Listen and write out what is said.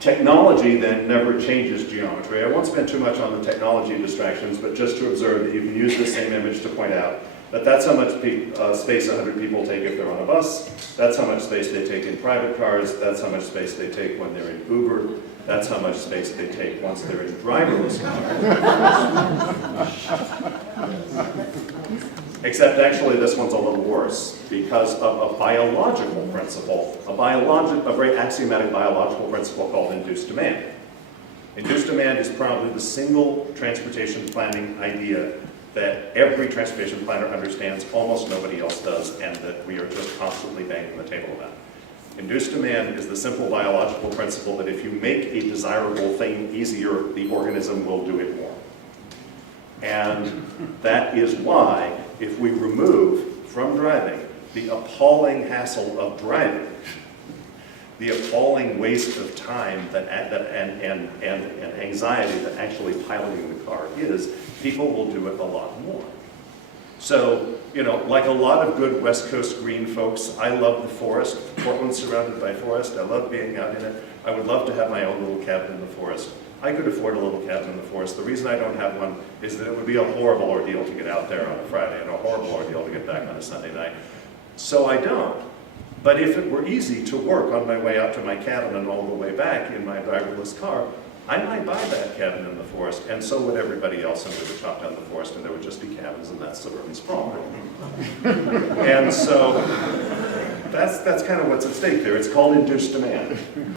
Technology then never changes geometry. I won't spend too much on the technology distractions, but just to observe that you can use the same image to point out that that's how much space 100 people take if they're on a bus, that's how much space they take in private cars, that's how much space they take when they're in Uber, that's how much space they take once they're in driverless cars. Except actually this one's a little worse because of a biological principle, a very axiomatic biological principle called induced demand. Induced demand is probably the single transportation planning idea that every transportation planner understands, almost nobody else does, and that we are just constantly banging the table about. Induced demand is the simple biological principle that if you make a desirable thing easier, the organism will do it more. And that is why, if we remove from driving the appalling hassle of driving, the appalling waste of time and anxiety that actually piloting the car is, people will do it a lot more. So, you know, like a lot of good West Coast green folks, I love the forest. Portland's surrounded by forest. I love being out in it. I would love to have my own little cabin in the forest. I could afford a little cabin in the forest. The reason I don't have one is that it would be a horrible ordeal to get out there on a Friday and a horrible ordeal to get back on a Sunday night. So I don't. But if it were easy to work on my way out to my cabin and all the way back in my driverless car, I might buy that cabin in the forest, and so would everybody else, and we would chop down the forest, and there would just be cabins in that suburban sprawl. And so that's kind of what's at stake there. It's called induced demand.